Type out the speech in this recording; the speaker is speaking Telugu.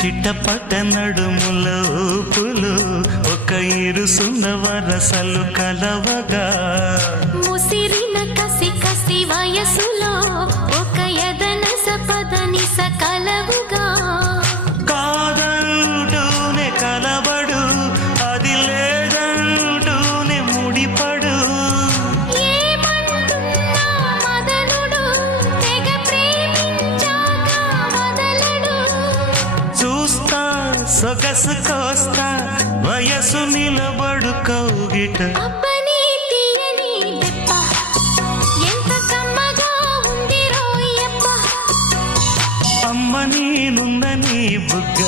చిట్టపట్ట నడుముల ఊపులు ఒక ఇరుసున్న వరసలు కలవగా ముసిరిన కసి కసి వయసులో ఒక యదన సపదని సకలవుగా కాదంటూనే కలబడు అది లేదంటూనే ముడిపడు ఏమంటున్నా మదనుడు తెగ ప్రేమించాక వదలడు చూస్తా సొగసు కోస్తా వయసు నిలబడు కౌగిట అబ్బని తీయని దెబ్బ ఎంత కమ్మగా ఉంది రోయప్ప అమ్మ నేనున్న నీ బుగ్గ